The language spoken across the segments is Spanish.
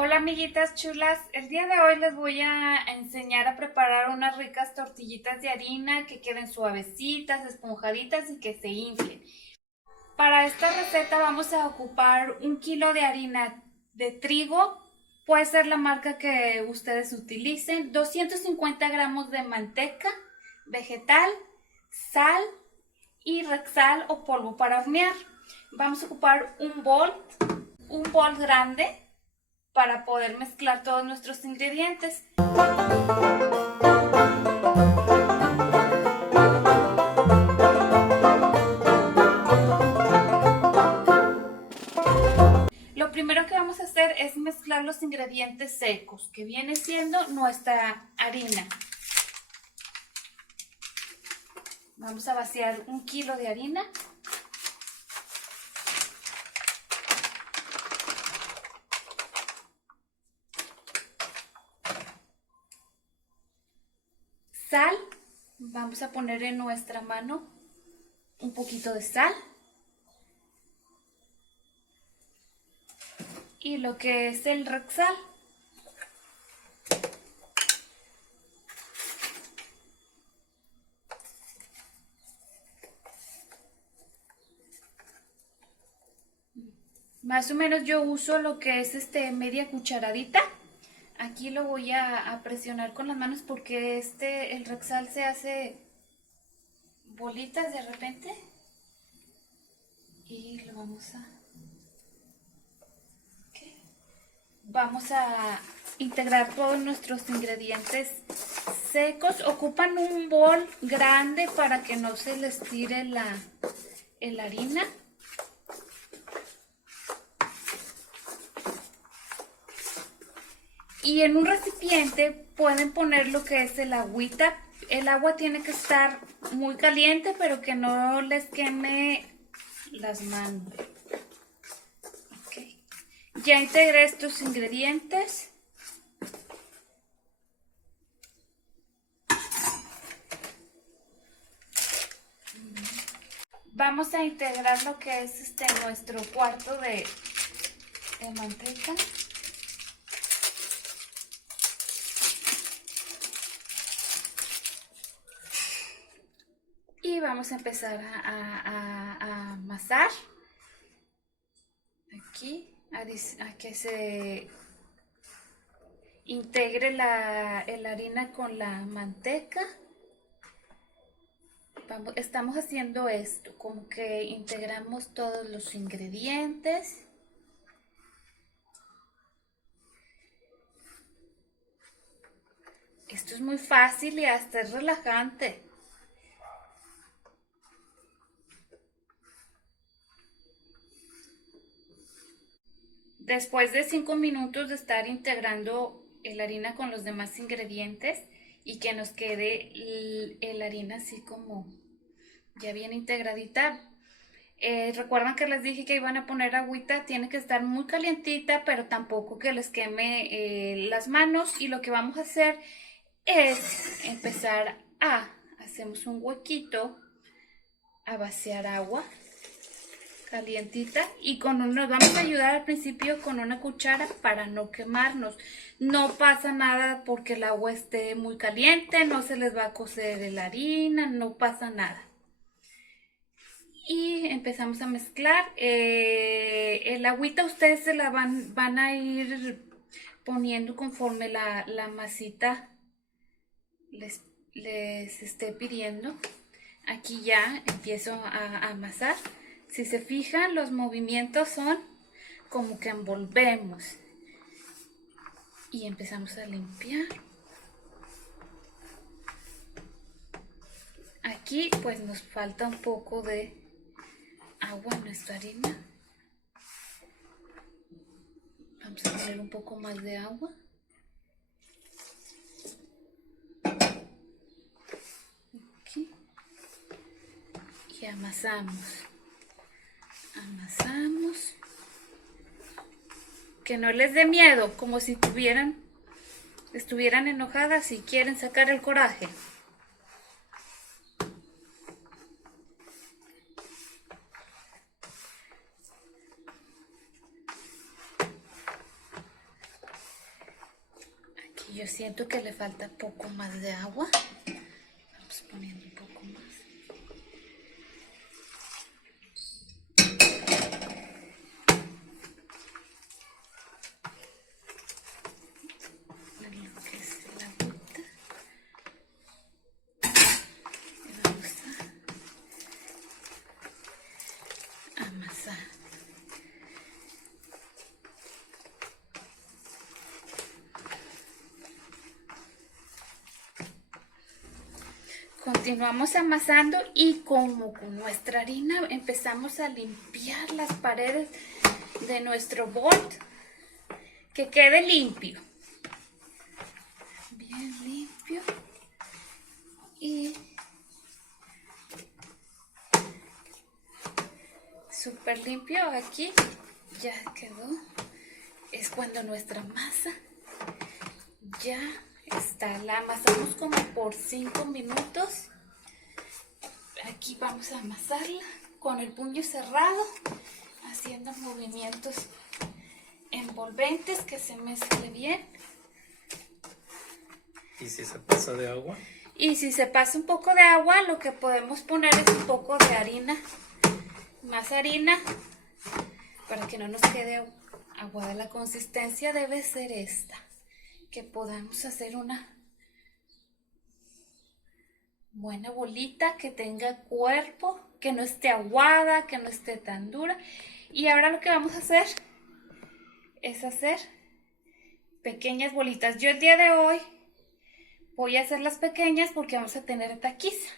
Hola amiguitas chulas, el día de hoy les voy a enseñar a preparar unas ricas tortillitas de harina que queden suavecitas, esponjaditas y que se inflen. Para esta receta vamos a ocupar 1 kilo de harina de trigo, puede ser la marca que ustedes utilicen, 250 gramos de manteca vegetal, sal y Rexal o polvo para hornear. Vamos a ocupar un bol grande para poder mezclar todos nuestros ingredientes. Lo primero que vamos a hacer es mezclar los ingredientes secos, que viene siendo nuestra harina. Vamos a vaciar 1 kilo de harina. Sal, vamos a poner en nuestra mano un poquito de sal. Y lo que es el Rexal. Más o menos yo uso lo que es media cucharadita. Aquí lo voy a presionar con las manos porque el Rexal se hace bolitas de repente. Y lo vamos a integrar todos nuestros ingredientes secos. Ocupan un bol grande para que no se les tire la harina. Y en un recipiente pueden poner lo que es el agüita. El agua tiene que estar muy caliente, pero que no les queme las manos. Okay. Ya integré estos ingredientes. Vamos a integrar lo que es nuestro cuarto de manteca. Y vamos a empezar a amasar aquí, a que se integre la harina con la manteca. Estamos haciendo esto, como que integramos todos los ingredientes. Esto es muy fácil y hasta es relajante. Después de 5 minutos de estar integrando la harina con los demás ingredientes y que nos quede la harina así como ya bien integradita, recuerdan que les dije que iban a poner agüita, tiene que estar muy calientita, pero tampoco que les queme las manos. Y lo que vamos a hacer es empezar hacemos un huequito, a vaciar agua calientita y nos vamos a ayudar al principio con una cuchara para no quemarnos. No pasa nada porque el agua esté muy caliente, no se les va a cocer la harina, no pasa nada. Y empezamos a mezclar. El agüita ustedes se la van a ir poniendo conforme la masita les esté pidiendo. Aquí ya empiezo a amasar. Si se fijan, los movimientos son como que envolvemos y empezamos a limpiar. Aquí pues nos falta un poco de agua en nuestra harina. Vamos a poner un poco más de agua. Aquí. Y amasamos. Que no les dé miedo, como si estuvieran enojadas y quieren sacar el coraje. Yo siento que le falta poco más de agua. Vamos poniendo un poco más. Lo que es el agüita. Y vamos a amasar. Continuamos amasando y como con nuestra harina empezamos a limpiar las paredes de nuestro bol, que quede limpio, bien limpio, y súper limpio. Aquí ya quedó. Es cuando nuestra masa ya está. La amasamos como por 5 minutos. Aquí vamos a amasarla con el puño cerrado, haciendo movimientos envolventes, que se mezcle bien. ¿Y si se pasa de agua? Y si se pasa un poco de agua, lo que podemos poner es un poco de harina, más harina, para que no nos quede aguada. La consistencia debe ser esta, que podamos hacer una buena bolita, que tenga cuerpo, que no esté aguada, que no esté tan dura. Y ahora lo que vamos a hacer es hacer pequeñas bolitas. Yo el día de hoy voy a hacer las pequeñas porque vamos a tener taquiza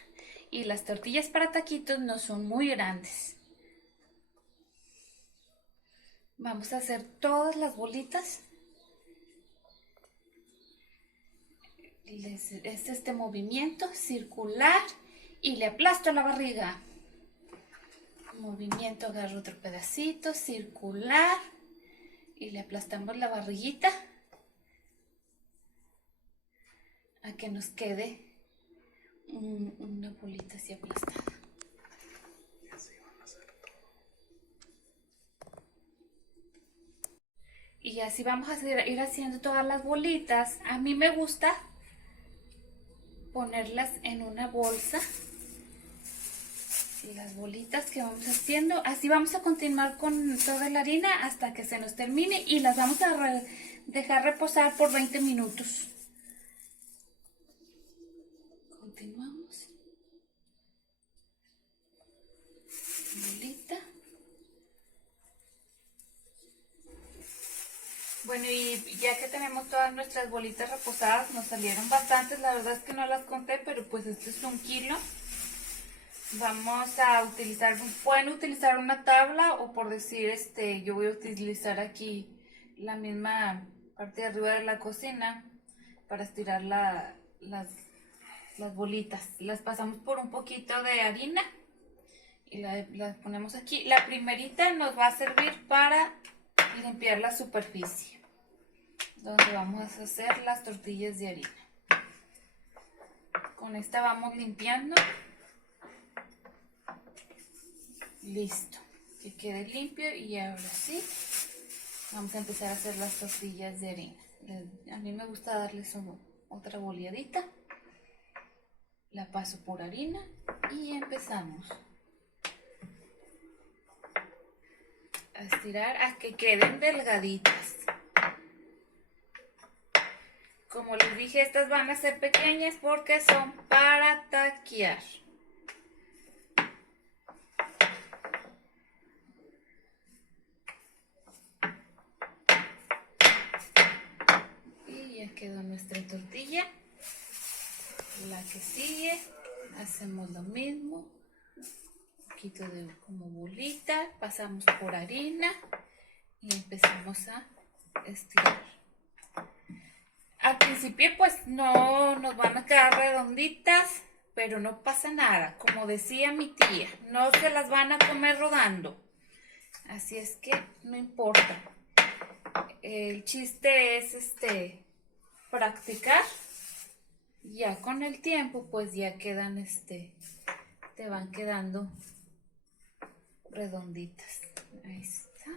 y las tortillas para taquitos no son muy grandes. Vamos a hacer todas las bolitas. Es este movimiento circular y le aplasto la barriga. Movimiento, agarro otro pedacito circular y le aplastamos la barriguita a que nos quede una bolita así aplastada. Y así van a hacer todo. Y así vamos a ir haciendo todas las bolitas. A mí me gusta ponerlas en una bolsa. Las bolitas que vamos haciendo, así vamos a continuar con toda la harina hasta que se nos termine y las vamos a dejar reposar por 20 minutos. Continuamos. Bolita. Bueno, y ya que tenemos todas nuestras bolitas reposadas, nos salieron bastantes, la verdad es que no las conté, pero pues este es 1 kilo. Vamos a utilizar, pueden utilizar una tabla o por decir, yo voy a utilizar aquí la misma parte de arriba de la cocina para estirar las bolitas. Las pasamos por un poquito de harina y las ponemos aquí. La primerita nos va a servir para limpiar la superficie, donde vamos a hacer las tortillas de harina. Con esta vamos limpiando. Listo, que quede limpio y ahora sí vamos a empezar a hacer las tortillas de harina. A mí me gusta darles otra boleadita. La paso por harina y empezamos a estirar a que queden delgaditas. Como les dije, estas van a ser pequeñas porque son para taquear. Y ya quedó nuestra tortilla. La que sigue, hacemos lo mismo. Un poquito de como bolita, pasamos por harina y empezamos a estirar. Al principio pues no nos van a quedar redonditas, pero no pasa nada. Como decía mi tía, no se las van a comer rodando. Así es que no importa. El chiste es practicar. Ya con el tiempo pues ya quedan te van quedando redonditas. Ahí está.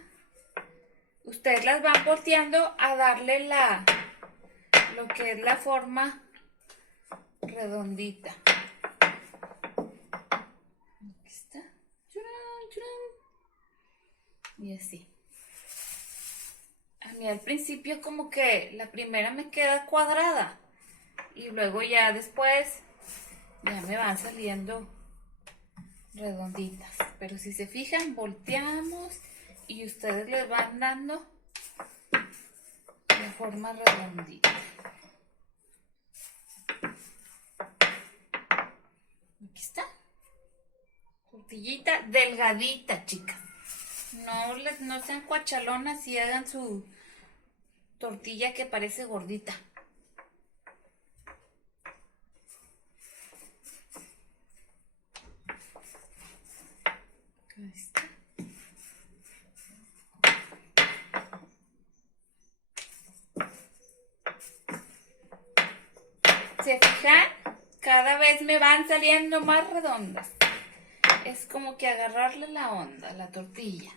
Ustedes las van volteando a darle lo que es la forma redondita. Aquí está. Churán, churán. Y así. A mí al principio como que la primera me queda cuadrada y luego ya después ya me van saliendo redonditas. Pero si se fijan, volteamos y ustedes les van dando de forma redondita. Aquí está. Tortillita delgadita, chicas. No sean cuachalonas y hagan su tortilla que parece gordita. Ahí está. ¿Se fijan? Cada vez me van saliendo más redondas. Es como que agarrarle la onda a la tortilla.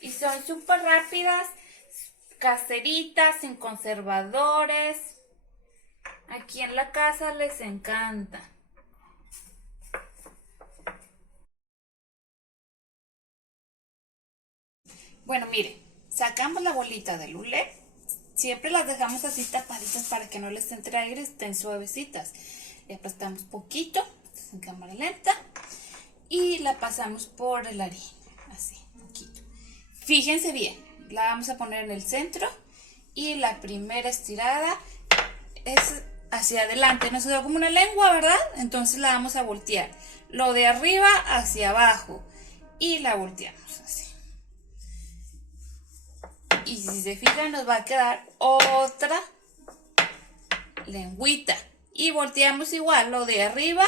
Y son súper rápidas, caseritas, sin conservadores. Aquí en la casa les encanta. Bueno, miren, sacamos la bolita de hule. Siempre las dejamos así tapaditas para que no les entre aire, estén suavecitas. Le aplastamos poquito, en cámara lenta, y la pasamos por el harina, así, poquito. Fíjense bien, la vamos a poner en el centro y la primera estirada es hacia adelante. Nos quedó como una lengua, ¿verdad? Entonces la vamos a voltear. Lo de arriba hacia abajo y la volteamos así. Y si se fijan, nos va a quedar otra lengüita. Y volteamos igual, lo de arriba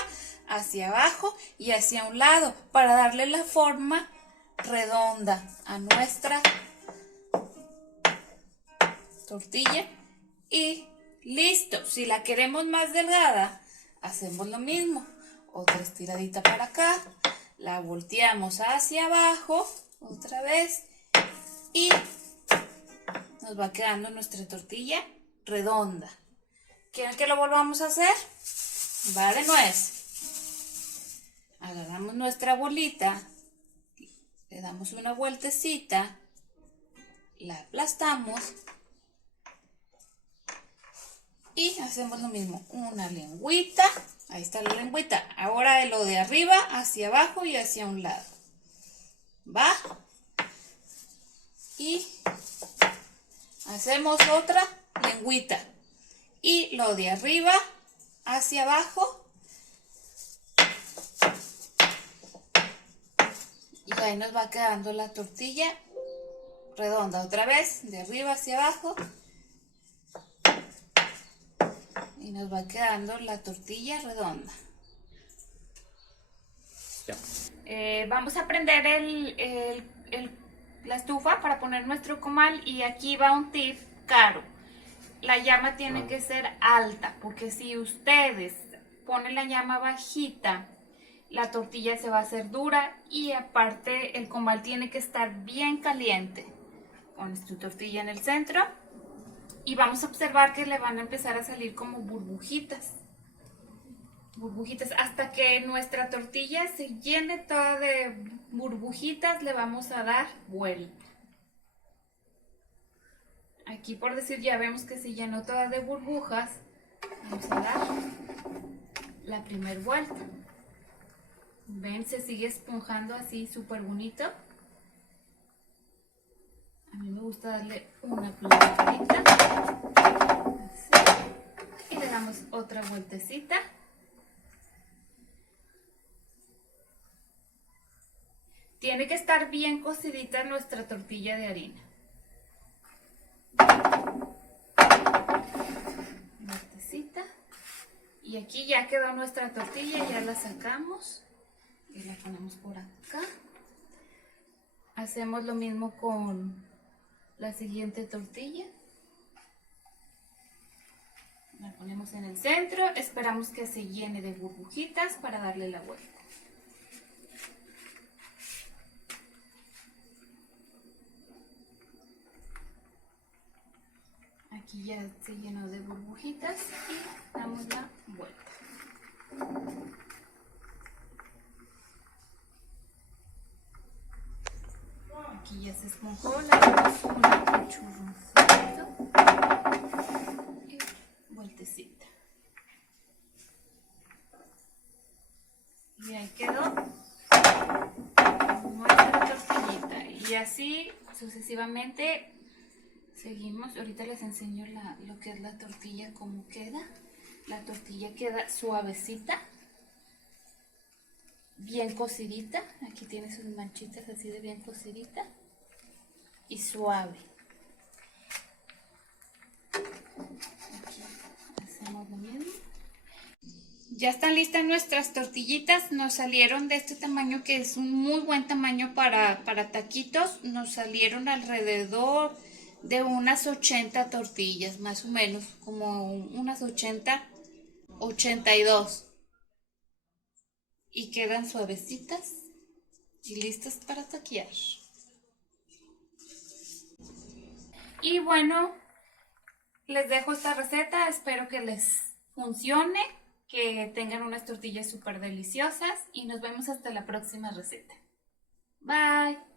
hacia abajo y hacia un lado, para darle la forma redonda a nuestra tortilla. Y listo. Si la queremos más delgada, hacemos lo mismo. Otra estiradita para acá. La volteamos hacia abajo, otra vez. Y nos va quedando nuestra tortilla redonda. ¿Quieren que lo volvamos a hacer? Va de nuez. Agarramos nuestra bolita, le damos una vueltecita, la aplastamos y hacemos lo mismo. Una lengüita, ahí está la lengüita. Ahora de lo de arriba hacia abajo y hacia un lado. ¿Va? Y hacemos otra lengüita y lo de arriba hacia abajo y ahí nos va quedando la tortilla redonda. Otra vez de arriba hacia abajo y nos va quedando la tortilla redonda. Ya. Vamos a prender la estufa para poner nuestro comal y aquí va un tip caro. La llama tiene que ser alta, porque si ustedes ponen la llama bajita, la tortilla se va a hacer dura y aparte el comal tiene que estar bien caliente. Pones tu tortilla en el centro y vamos a observar que le van a empezar a salir como burbujitas. Burbujitas, hasta que nuestra tortilla se llene toda de burbujitas, le vamos a dar vuelta. Aquí por decir ya vemos que se llenó toda de burbujas. Vamos a dar la primera vuelta. Ven, se sigue esponjando así súper bonito. A mí me gusta darle una aplanadita. Así. Y le damos otra vueltecita. Tiene que estar bien cocidita nuestra tortilla de harina. Vueltecita. Y aquí ya quedó nuestra tortilla, ya la sacamos y la ponemos por acá. Hacemos lo mismo con la siguiente tortilla. La ponemos en el centro, esperamos que se llene de burbujitas para darle la vuelta. Aquí Aquí ya se llenó de burbujitas y damos la vuelta. Aquí ya se esponjó, le damos un churroncito y vueltecita. Y ahí quedó nuestra tortillita. Y así sucesivamente seguimos. Ahorita les enseño lo que es la tortilla, cómo queda. La tortilla queda suavecita, bien cocidita. Aquí tiene sus manchitas así de bien cocidita y suave. Aquí hacemos lo mismo. Ya están listas nuestras tortillitas. Nos salieron de este tamaño, que es un muy buen tamaño para taquitos. Nos salieron alrededor de unas 80 tortillas, más o menos, como unas 80, 82. Y quedan suavecitas y listas para taquear. Y bueno, les dejo esta receta. Espero que les funcione, que tengan unas tortillas súper deliciosas y nos vemos hasta la próxima receta. Bye.